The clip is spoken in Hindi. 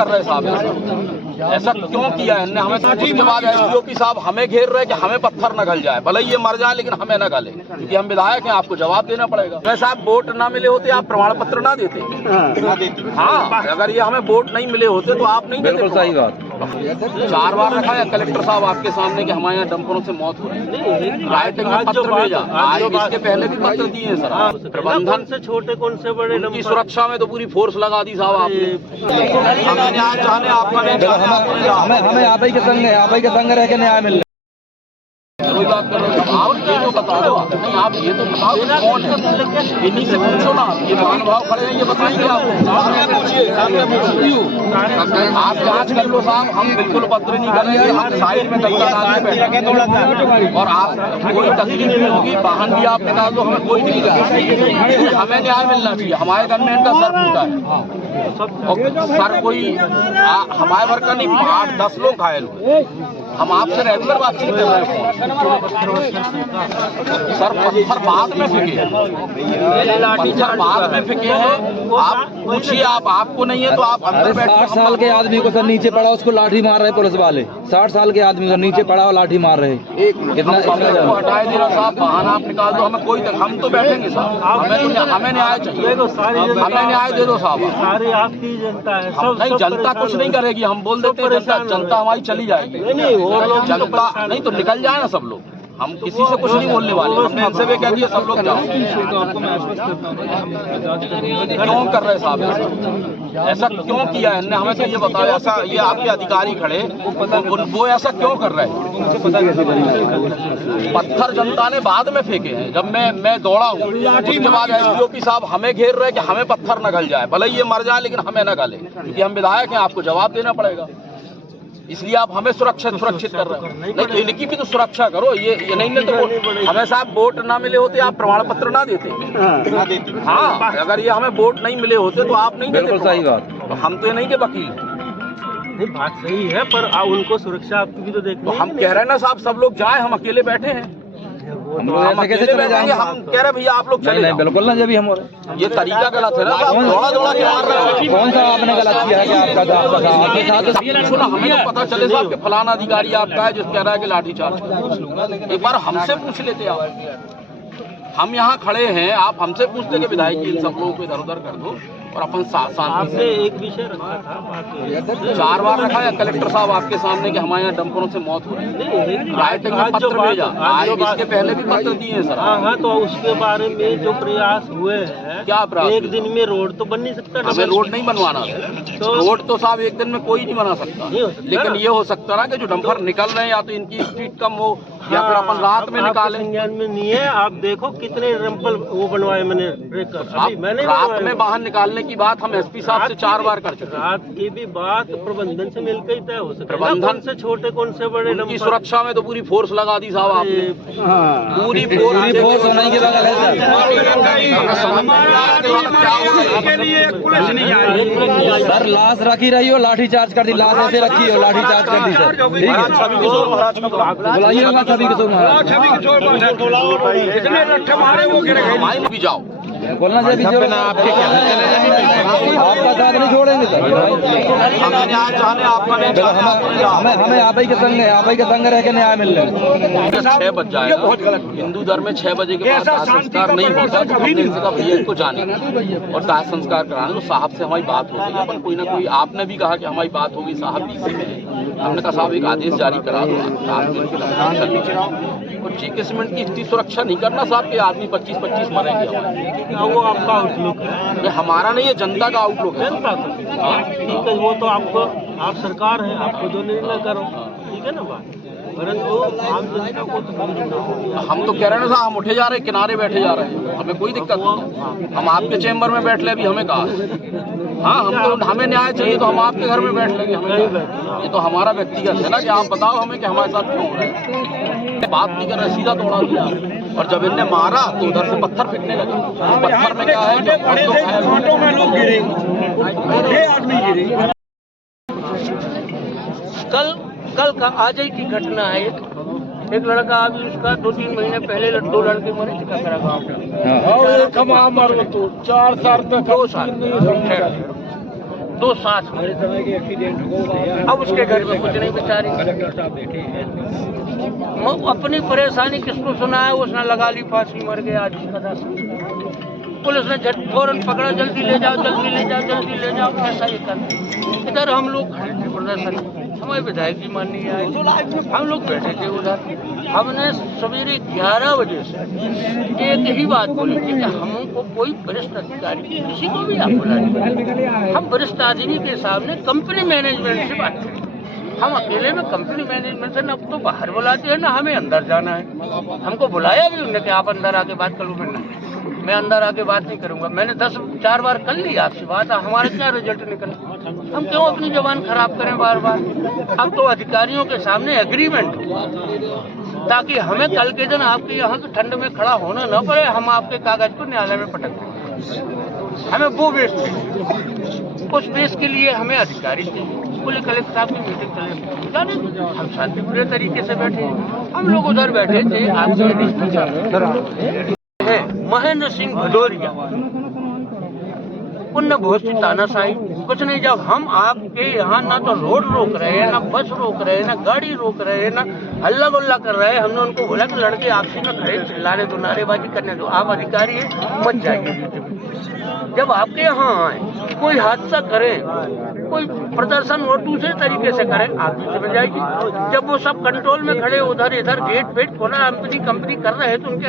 कर रहे साहब ऐसा क्यों किया है इनने? हमें उसके बाद एसडीओपी साहब हमें घेर रहे कि हमें पत्थर न गल जाए, भले ये मर जाए लेकिन हमें न गले, क्योंकि हम विधायक हैं, आपको जवाब देना पड़ेगा। वैसे आप वोट ना मिले होते आप प्रमाण पत्र ना देते। हाँ, अगर ये हमें वोट नहीं मिले होते तो आप नहीं देते। बिल्कुल सही बात। 4 बार रखा है कलेक्टर साहब आपके सामने कि हमारे यहाँ डंपरों से मौत हो रही है, राइटिंग में पत्र भेजा, आज इसके पहले भी पत्र दिए हैं सर। प्रबंधन से छोटे कौन से बड़े की सुरक्षा में तो पूरी फोर्स लगा दी साहब आपने। हमें न्याय चाहने आपका नहीं चाहने, हमें आप ही के संग है, आप ही के संग रह के न्याय मिल रहा है। कोई बात कर रहे हो आप, ये तो बता दो आप ये तो बताओ कौन है, इन्हीं से पूछो ना, ये महानुभाव खड़े हैं, ये बताएंगे आपको। आप जांच कर लो साहब, हम बिल्कुल पत्र नहीं करेंगे, हम साइड में डंडा डाल के बैठे और आप कोई तकलीफ नहीं होगी, वाहन भी आप निकाल दो, हमें कोई दिक्कत नहीं। हमें न्याय मिलना चाहिए, हमारे गवर्नमेंट का सर फूटा है, सर कोई हमारे वर्कर नहीं, 8-10 लोग घायल हुए, हम आपसे रेगुलर बातचीत कर रहे हैं। सर पत्थर बाद में फेंके, पत्थर बाद में फेंके हैं, आप पूछिए, आपको नहीं है तो आप अंदर बैठ। 60 साल के आदमी को सर नीचे पड़ा, उसको लाठी मार रहे पुलिस वाले। 60 साल के आदमी को नीचे पड़ा और लाठी मार रहे। कितना हटाए देना साहब, वाहन आप निकाल दो, हमें कोई हम तो बैठेंगे साहब, हमें न्याय चाहिए, हमें न्याय दे दो साहब। सारी आपकी जनता है, सब नहीं जनता कुछ नहीं करेगी, हम बोल देते हैं जनता हमारी चली जाएगी, जनता नहीं तो निकल जाए ना सब लोग, हम किसी से कुछ नहीं बोलने वाले, हमने इनसे भी कह दिया सब लोग जाओ। क्यों कर रहे साहब ऐसा क्यों किया है इनने? हमें तो ये बताओ, ऐसा ये आपके अधिकारी खड़े वो ऐसा क्यों कर रहे हैं? पत्थर जनता ने बाद में फेंके हैं, जब मैं दौड़ा हूँ, उसके बाद एसडीओपी साहब हमें घेर रहे कि हमें पत्थर न गल जाए, भले ये मर जाए लेकिन हमें न गले, क्योंकि हम विधायक हैं, आपको जवाब देना पड़ेगा। इसलिए आप हमें सुरक्षित कर रहे हो, नहीं तो इनकी भी तो सुरक्षा करो। ये नहीं तो हमें साहब वोट ना मिले होते आप प्रमाण पत्र ना देते। हाँ, अगर ये हमें वोट नहीं मिले होते तो आप नहीं देते। बिल्कुल सही बात। तो हम तो ये नहीं के वकील, बात सही है, पर उनको सुरक्षा आपकी भी तो देखनी तो हम कह रहे हैं ना साहब, सब लोग जाए, हम अकेले बैठे हैं, हम कैसे चले जाएंगे? हम कह रहे भैया आप लोग चले नहीं, बिल्कुल ना, जब भी हम ये तरीका गलत है ना साहब, दौड़ा के मार रहे हैं। कौन सा आपने गलत किया है कि आपका सुना, हमें तो पता चले साहब कि फलाना अधिकारी आपका है जिस कह रहा है कि लाठीचार्ज। एक बार हमसे पूछ लेते आप, हम यहाँ खड़े हैं, आप हमसे पूछते कि विधायक जी इन सब लोगों को इधर उधर कर दो और अपन शांति से। एक विषय रखा था, 4 बार रखा है कलेक्टर साहब आपके सामने कि हमारे यहाँ डंपरों से मौत हो रही है, राइटिंग में पत्र भेजा, आज इसके पहले भी पत्र दिए हैं सर। हाँ, तो उसके बारे में जो प्रयास हुए हैं, क्या प्रयास? एक दिन में रोड तो बन नहीं सकता, हमें रोड नहीं बनवाना तो रोड तो साहब एक दिन में कोई नहीं बना सकता, लेकिन ये हो सकता ना कि जो डंपर निकल रहे हैं या तो इनकी स्पीड कम हो या फिर अपन रात में निकालें। संज्ञान में नहीं है, आप देखो कितने डंपर वो बनवाए मैंने, मैंने रात में बाहर निकालने की बात हम एसपी साहब से 4 बार कर चुके हैं। रात की भी बात प्रबंधन से मिलकर ही तय हो सकता है। प्रबंधन से छोटे कौन से बड़े की सुरक्षा में तो पूरी फोर्स लगा दी साहब आपने, पूरी फोर्स होने के बगल है सर। लाश रखी रही हो, लाठी चार्ज कर दी, लाश ऐसे रखी हो, लाठी चार्ज कर दी सर। बुलाइए होगा सभी के भी जाओ, बोलना चाहिए आपका साथ नहीं छोड़ेंगे सर। हमें न्याय चाहने आपका नहीं चाहने, हमें आप ही के संग है, आप ही के संग रह के न्याय मिल रहा है। 6 बज जाएगा, हिंदू धर्म में 6 बजे के बाद दाह संस्कार नहीं होता, तो हमने इसका भैया को जाने और दाह संस्कार कराने। तो साहब से हमारी बात हो गई, अपन कोई ना कोई, आपने भी कहा कि हमारी बात होगी, साहब डीसी में है, हमने कहा साहब एक आदेश जारी करा दो, और जीके सीमेंट की इतनी सुरक्षा नहीं करना साहब कि आदमी 25-25 मरेंगे। वो आपका आउटलुक है, हमारा नहीं है, जनता का आउटलुक है। ठीक है, वो तो आपको, आप सरकार है, आपको जो निर्णय करो, ठीक है ना बात, परंतु आम जनता को तो हम तो कह रहे हैं ना साहब, हम उठे जा रहे हैं, किनारे बैठे जा रहे हैं, हमें कोई दिक्कत नहीं। हम आपके चेंबर में बैठ ले, अभी हमें कहा हाँ, हम तो हमें न्याय चाहिए तो हम आपके घर में बैठ लेंगे, हमें ये तो हमारा व्यक्तिगत है ना कि आप बताओ हमें कि हमारे साथ क्यों हो रहा है। बात नहीं कर रहे, सीधा दौड़ा दिया, और जब इनने मारा तो उधर से पत्थर फेंकने लगे। तो पत्थर में क्या है, कांटों में लोग गिरे, आदमी गिरे। कल का आज ही की घटना है, एक लड़का अभी उसका 2-3 महीने पहले 2 लड़के मरे टिकाकरा गाँव में, 4 साल तक 2 साल दो साथ में। अब उसके घर में कुछ नहीं बेचारी, अपनी परेशानी किसको सुनाया, उसने लगा ली फांसी, मर गया आज उसका दास। पुलिस ने झट फौरन पकड़ा, जल्दी ले जाओ, जल्दी ले जाओ, जल्दी ले जाओ, ऐसा ही कर। इधर हम लोग खड़े थे प्रदर्शन, हमारे विधायक जी मान नहीं आए, हम लोग बैठे थे उधर। हमने सवेरे 11 बजे से एक ही बात बोली थी कि हमको कोई वरिष्ठ अधिकारी किसी को भी आप बुलाइए, हम वरिष्ठ आदमी के सामने कंपनी मैनेजमेंट से बात करें। हम अकेले में कंपनी मैनेजमेंट से न तो बाहर बुलाते हैं, ना हमें अंदर जाना है। हमको बुलाया भी उन्होंने कि आप अंदर आके बात कर लो, मैं अंदर आके बात नहीं करूंगा। मैंने 4 बार कर ली आपसे बात, हमारे क्या रिजल्ट निकला? हम क्यों अपनी जबान खराब करें बार बार? अब तो अधिकारियों के सामने एग्रीमेंट हो, ताकि हमें कल के दिन आपके यहाँ की ठंड में खड़ा होना न पड़े, हम आपके कागज को न्यायालय में पटक दें। हमें वो बेस चाहिए, उस बेस के लिए हमें अधिकारी चाहिए। पुलिस कलेक्टर साहब की मीटिंग चले जाने, हम शांतिपूर्ण तरीके से बैठे, हम लोग उधर बैठे थे। आपसे महेंद्र सिंह भदौरिया, उनने बहुत सी तानाशाही, कुछ नहीं। जब हम आपके यहाँ ना तो रोड रोक रहे हैं, ना बस रोक रहे हैं, ना गाड़ी रोक रहे हैं, ना हल्ला गुल्ला कर रहे हैं, हमने उनको बोला कि लड़के आपसी में खड़े चिल्लाने दो, नारेबाजी करने दो, आप अधिकारी हैं मत जाइए। जब आपके यहाँ आए, कोई हादसा करे, कोई प्रदर्शन और दूसरे तरीके से करें, आपकी जिम्मेदारी जाएगी। जब वो सब कंट्रोल में खड़े उधर इधर गेट वेट खोला, कंपनी कर रहे तो उनके